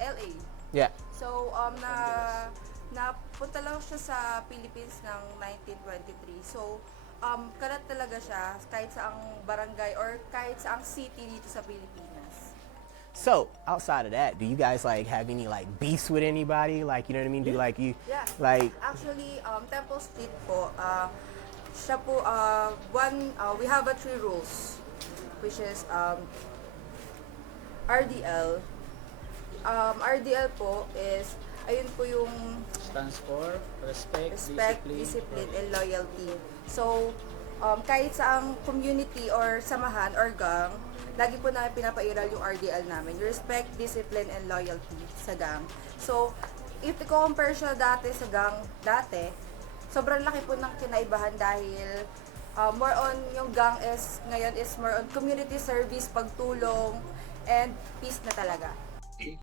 LA. Yeah. So, napunta lang siya sa Philippines ng 1923. So, kalat talaga siya kahit sa ang barangay or kahit sa ang city dito sa Pilipinas. So outside of that, do you guys like have any like beefs with anybody? Like, you know what I mean? Do like you Yeah. like Actually, Temple Street po, siya po, we have a 3 rules, which is RDL. RDL po is, ayun po yung Stands for respect, discipline, and loyalty. So, kahit sa ang community or samahan or gang, lagi po namin pinapairal yung RDL namin. Respect, discipline, and loyalty sa gang. So, if i-compare siya dati sa gang, sobrang laki po ng kinaibahan dahil more on yung gang is, ngayon is more on community service, pagtulong, and peace na talaga.